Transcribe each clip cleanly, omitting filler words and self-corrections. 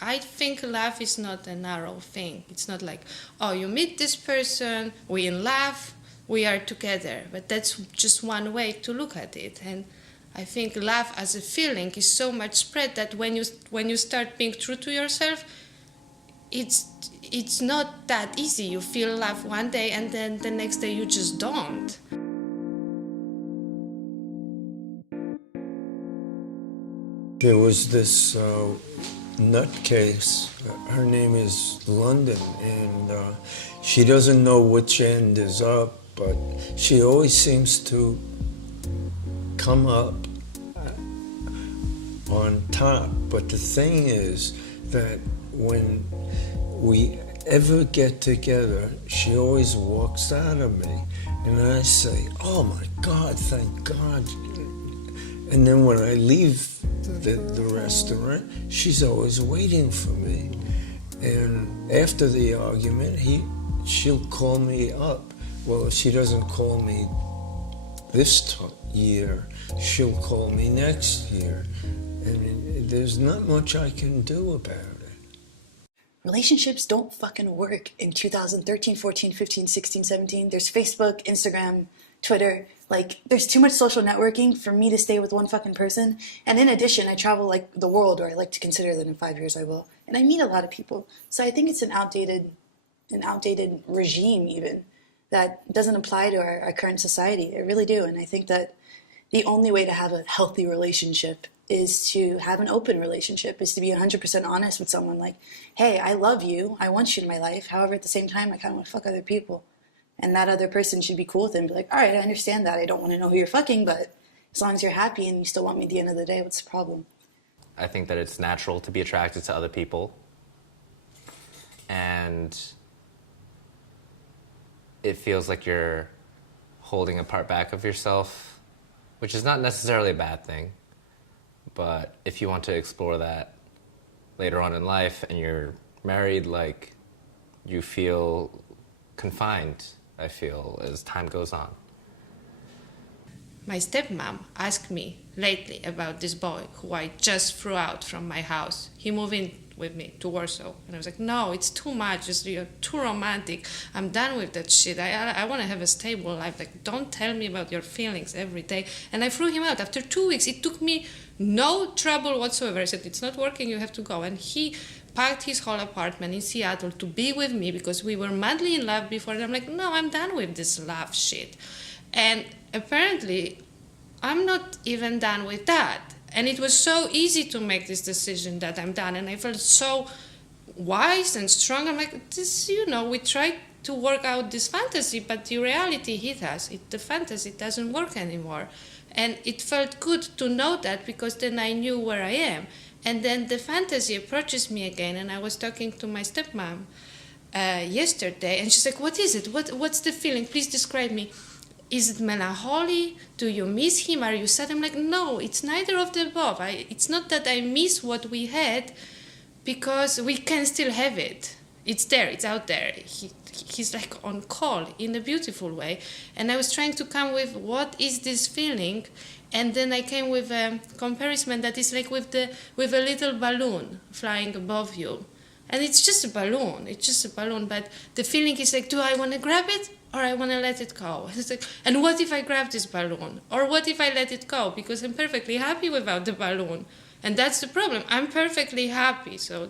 I think love is not a narrow thing. It's not like, oh, you meet this person, we in love, we are together. But that's just one way to look at it. And I think love as a feeling is so much spread that when you start being true to yourself, it's not that easy. You feel love one day and then the next day you just don't. There was this nutcase. Her name is London, and she doesn't know which end is up, but she always seems to come up on top. But the thing is that when we ever get together, she always walks out of me, and I say, "Oh my God, thank God." And then when I leave the restaurant, she's always waiting for me. And after the argument, she'll call me up. Well, if she doesn't call me this year, she'll call me next year. And there's not much I can do about it. Relationships don't fucking work in 2013, 14, 15, 16, 17. There's Facebook, Instagram, Twitter. Like, there's too much social networking for me to stay with one fucking person. And in addition, I travel like the world, or I like to consider that in 5 years I will. And I meet a lot of people. So I think it's an outdated regime even that doesn't apply to our current society. I really do. And I think that the only way to have a healthy relationship is to have an open relationship, is to be 100% honest with someone. Like, hey, I love you. I want you in my life. However, at the same time, I kind of want to fuck other people. And that other person should be cool with it and be like, all right, I understand that. I don't want to know who you're fucking, but as long as you're happy and you still want me at the end of the day, what's the problem? I think that it's natural to be attracted to other people. And it feels like you're holding a part back of yourself, which is not necessarily a bad thing. But if you want to explore that later on in life and you're married, like, you feel confined, I feel, as time goes on. My stepmom asked me lately about this boy who I just threw out from my house. He moved in with me to Warsaw. And I was like, no, it's too much. You're too romantic. I'm done with that shit. I want to have a stable life. Like, don't tell me about your feelings every day. And I threw him out after 2 weeks. It took me no trouble whatsoever. I said, it's not working. You have to go. And he packed his whole apartment in Seattle to be with me because we were madly in love before. And I'm like, no, I'm done with this love shit. And apparently, I'm not even done with that. And it was so easy to make this decision that I'm done. And I felt so wise and strong. I'm like, this, we tried to work out this fantasy, but the reality hit us. The fantasy doesn't work anymore. And it felt good to know that because then I knew where I am. And then the fantasy approaches me again, and I was talking to my stepmom yesterday, and she's like, what is it? What's the feeling? Please describe me. Is it melancholy? Do you miss him? Are you sad? I'm like, no, it's neither of the above. It's not that I miss what we had, because we can still have it. It's there, it's out there. He's like on call in a beautiful way. And I was trying to come with what is this feeling, and then I came with a comparison that is like with a little balloon flying above you. And it's just a balloon, but the feeling is like, do I want to grab it or I want to let it go? It's like, and what if I grab this balloon? Or what if I let it go? Because I'm perfectly happy without the balloon. And that's the problem. I'm perfectly happy. So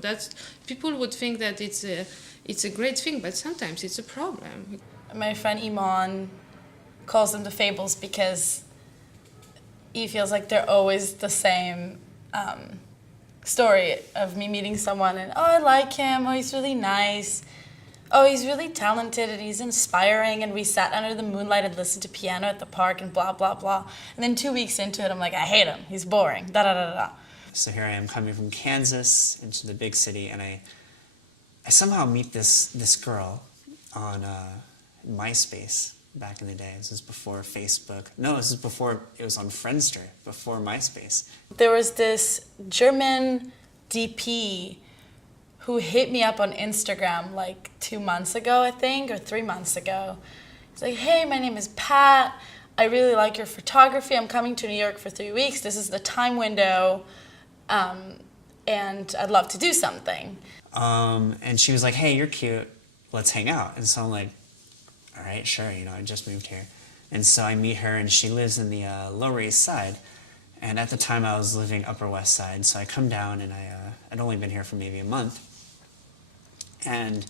people would think that it's a great thing, but sometimes it's a problem. My friend Iman calls them the fables because he feels like they're always the same story of me meeting someone and, oh, I like him, oh, he's really nice, oh, he's really talented and he's inspiring, and we sat under the moonlight and listened to piano at the park and blah, blah, blah. And then 2 weeks into it, I'm like, I hate him, he's boring, da-da-da-da. So here I am coming from Kansas into the big city, and I somehow meet this girl on MySpace back in the day. This was before Facebook. No, this is before, it was on Friendster, before MySpace. There was this German DP who hit me up on Instagram like 2 months ago, I think, or 3 months ago. He's like, hey, my name is Pat. I really like your photography. I'm coming to New York for 3 weeks. This is the time window. and I'd love to do something. And she was like, hey, you're cute, let's hang out. And so I'm like, all right, sure, I just moved here. And so I meet her, and she lives in the Lower East Side. And at the time I was living Upper West Side, so I come down, and I'd only been here for maybe a month. And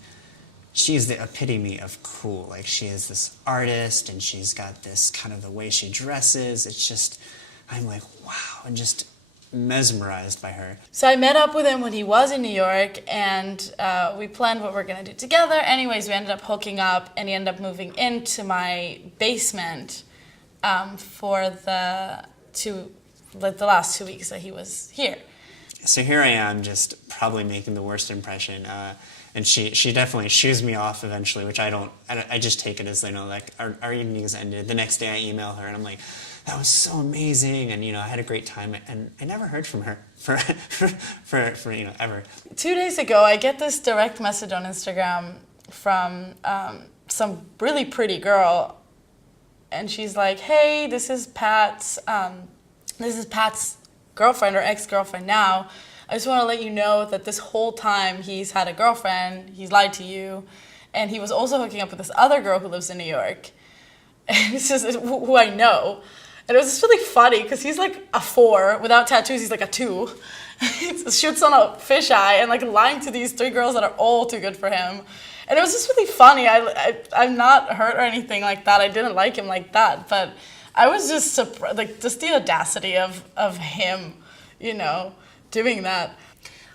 she's the epitome of cool. Like, she is this artist, and she's got this kind of the way she dresses. It's just, I'm like, wow, and just mesmerized by her. So I met up with him when he was in New York, and we planned what we're going to do together. Anyways, we ended up hooking up, and he ended up moving into my basement for the last 2 weeks that he was here. So here I am, just probably making the worst impression. And she definitely shoos me off eventually, which I just take it as, like our evening has ended. The next day I email her, and I'm like, that was so amazing, and I had a great time, and I never heard from her for ever. 2 days ago, I get this direct message on Instagram from some really pretty girl, and she's like, hey, this is Pat's girlfriend or ex-girlfriend now. I just want to let you know that this whole time he's had a girlfriend, he's lied to you, and he was also hooking up with this other girl who lives in New York, and it's just who I know. And it was just really funny because he's like a 4 without tattoos. He's like a 2. He shoots on a fisheye and like lying to these 3 girls that are all too good for him. And it was just really funny. I'm not hurt or anything like that. I didn't like him like that, but I was just surprised, like just the audacity of him, doing that.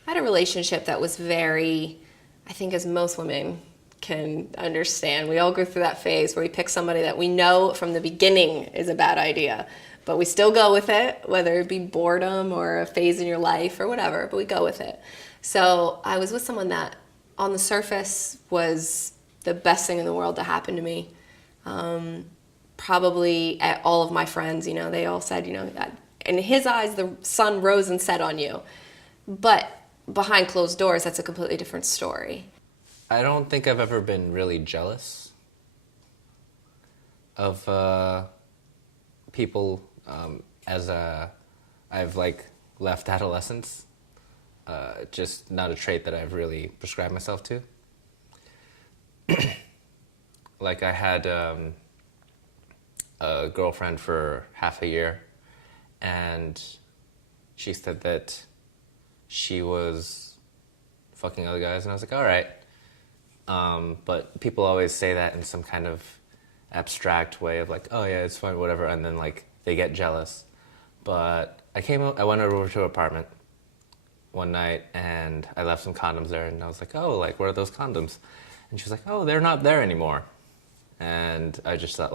I had a relationship that was very, I think as most women can understand, we all go through that phase where we pick somebody that we know from the beginning is a bad idea, but we still go with it, whether it be boredom or a phase in your life or whatever, but we go with it. So I was with someone that on the surface was the best thing in the world to happen to me. Probably at all of my friends, they all said, in his eyes, the sun rose and set on you. But behind closed doors, that's a completely different story. I don't think I've ever been really jealous of people as I've left adolescence. Just not a trait that I've really prescribed myself to. Like I had a girlfriend for half a year, and she said that she was fucking other guys, and I was like, all right. But people always say that in some kind of abstract way of like, oh yeah, it's fine, whatever, and then they get jealous. But I went over to her apartment one night, and I left some condoms there, and I was like, oh, what are those condoms? And she was like, oh, they're not there anymore. And I just thought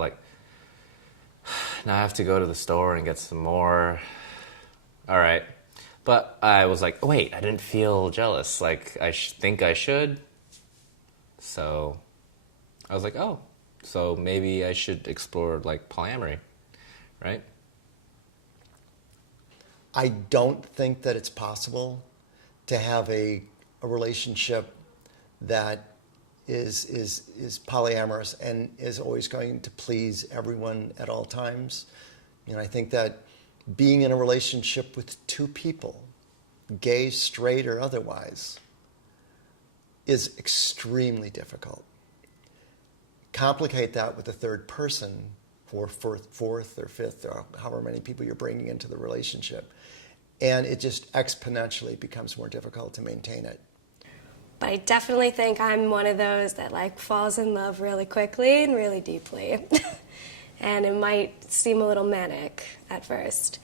now I have to go to the store and get some more. All right. But I was like, oh, wait, I didn't feel jealous. I think I should. So I was like, oh, so maybe I should explore polyamory, right? I don't think that it's possible to have a relationship that is polyamorous and is always going to please everyone at all times. I think that being in a relationship with 2 people, gay, straight, or otherwise, is extremely difficult. Complicate that with a 3rd person, or 4th or 5th, or however many people you're bringing into the relationship, and it just exponentially becomes more difficult to maintain it. But I definitely think I'm one of those that falls in love really quickly and really deeply. And it might seem a little manic at first.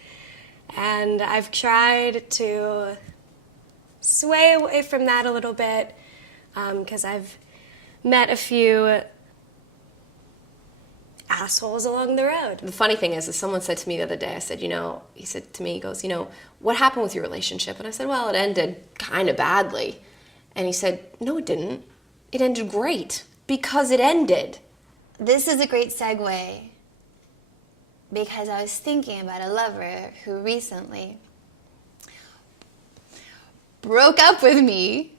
And I've tried to sway away from that a little bit because I've met a few assholes along the road. The funny thing is someone said to me the other day, I said, he said to me, he goes, what happened with your relationship? And I said, well, it ended kind of badly. And he said, no, it didn't. It ended great because it ended. This is a great segue because I was thinking about a lover who recently broke up with me.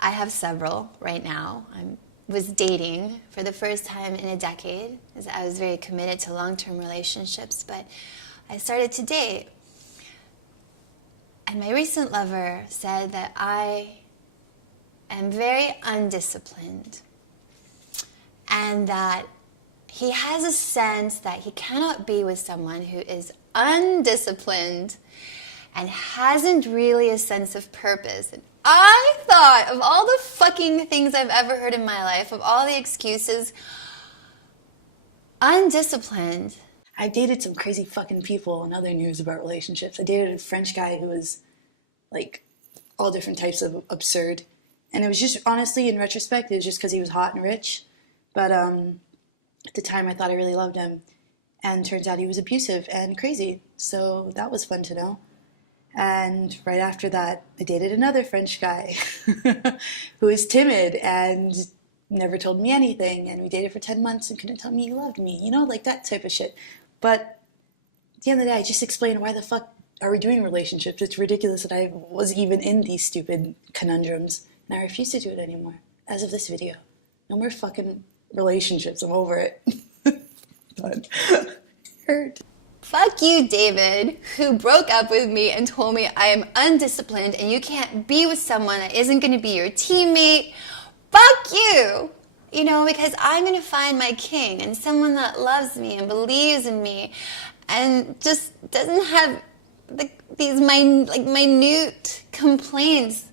I have several right now. I was dating for the first time in a decade, as I was very committed to long-term relationships, but I started to date. And my recent lover said that I am very undisciplined and that he has a sense that he cannot be with someone who is undisciplined and hasn't really a sense of purpose. And I thought, of all the fucking things I've ever heard in my life, of all the excuses, undisciplined. I've dated some crazy fucking people. In other news about relationships, I dated a French guy who was like all different types of absurd. And it was just, honestly, in retrospect, it was just because he was hot and rich. But at the time, I thought I really loved him. And turns out he was abusive and crazy. So that was fun to know. And right after that, I dated another French guy who was timid and never told me anything. And we dated for 10 months and couldn't tell me he loved me. You know, like that type of shit. But at the end of the day, I just explained, why the fuck are we doing relationships? It's ridiculous that I was even in these stupid conundrums. And I refuse to do it anymore. As of this video. No more fucking relationships. I'm over it. Done. Hurt. Fuck you, David, who broke up with me and told me I am undisciplined and you can't be with someone that isn't going to be your teammate. Fuck you! You know, because I'm going to find my king and someone that loves me and believes in me and just doesn't have these minute complaints,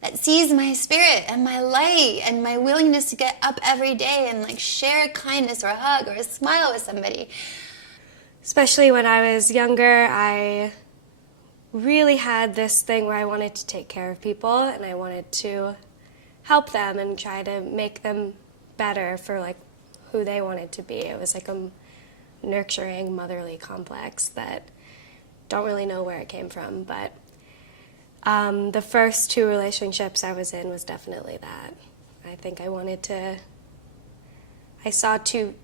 that sees my spirit and my light and my willingness to get up every day and like share a kindness or a hug or a smile with somebody. Especially when I was younger, I really had this thing where I wanted to take care of people and I wanted to help them and try to make them better for like who they wanted to be. It was like a nurturing, motherly complex that don't really know where it came from, but the first 2 relationships I was in was definitely that. I think I saw two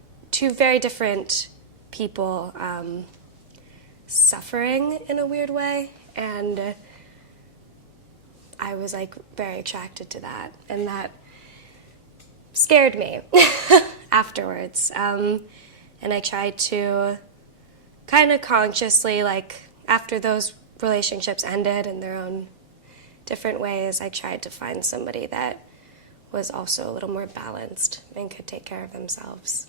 very different people suffering in a weird way, and I was like very attracted to that, and that scared me afterwards. And I tried to kind of consciously, like after those relationships ended in their own different ways, I tried to find somebody that was also a little more balanced and could take care of themselves.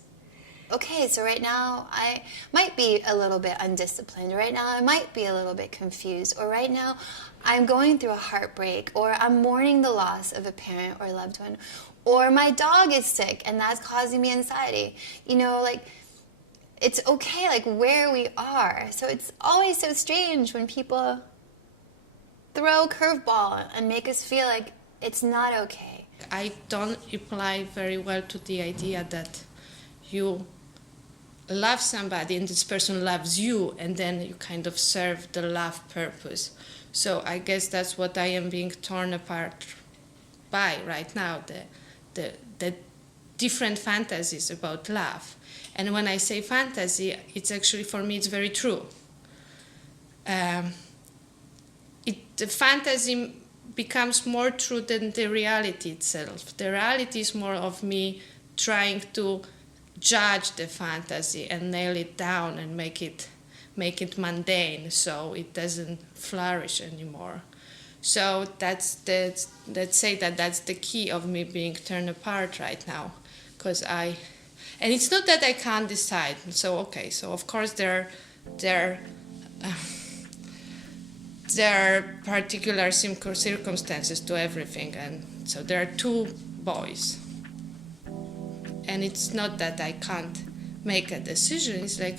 Okay, so right now I might be a little bit undisciplined. Right now I might be a little bit confused. Or right now I'm going through a heartbreak. Or I'm mourning the loss of a parent or loved one. Or my dog is sick and that's causing me anxiety. You know, like, it's okay, like, where we are. So it's always so strange when people throw a curveball and make us feel like it's not okay. I don't apply very well to the idea that you love somebody and this person loves you and then you kind of serve the love purpose. So I guess that's what I am being torn apart by right now, the different fantasies about love. And when I say fantasy, it's actually, for me, it's very true. The fantasy becomes more true than the reality itself. The reality is more of me trying to judge the fantasy and nail it down and make it mundane so it doesn't flourish anymore. So let's say that's the key of me being torn apart right now, because and it's not that I can't decide. So okay, so of course there are particular circumstances to everything, and so there are 2 boys. And it's not that I can't make a decision. It's like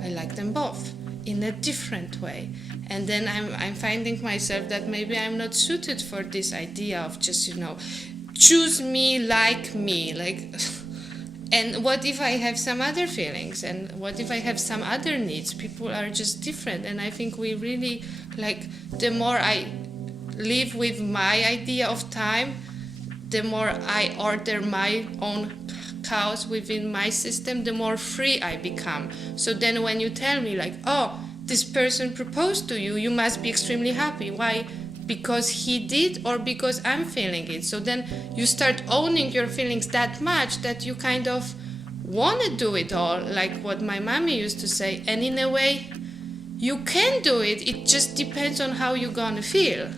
I like them both in a different way. And then I'm finding myself that maybe I'm not suited for this idea of just, choose me, like me. Like, and what if I have some other feelings? And what if I have some other needs? People are just different. And I think we really, like, the more I live with my idea of time, the more I order my own chaos within my system, the more free I become. So then when you tell me, like, oh, this person proposed to you, you must be extremely happy. Why? Because he did or because I'm feeling it? So then you start owning your feelings that much that you kind of want to do it all, like what my mommy used to say. And in a way, you can do it. It just depends on how you're gonna feel.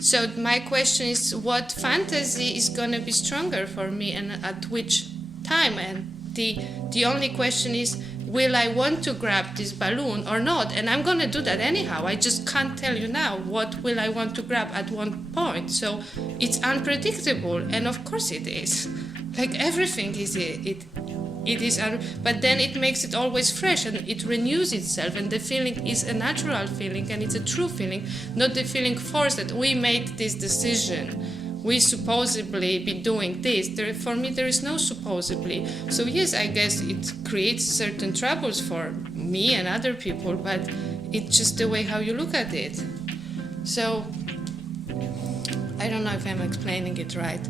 So my question is, what fantasy is gonna be stronger for me, and at which time? And the only question is, will I want to grab this balloon or not? And I'm gonna do that anyhow. I just can't tell you now what will I want to grab at one point. So it's unpredictable, and of course it is. Like everything is it is, but then it makes it always fresh and it renews itself, and the feeling is a natural feeling and it's a true feeling, not the feeling forced that we made this decision. We supposedly be doing this. For me, there is no supposedly. So yes, I guess it creates certain troubles for me and other people, but it's just the way how you look at it. So I don't know if I'm explaining it right.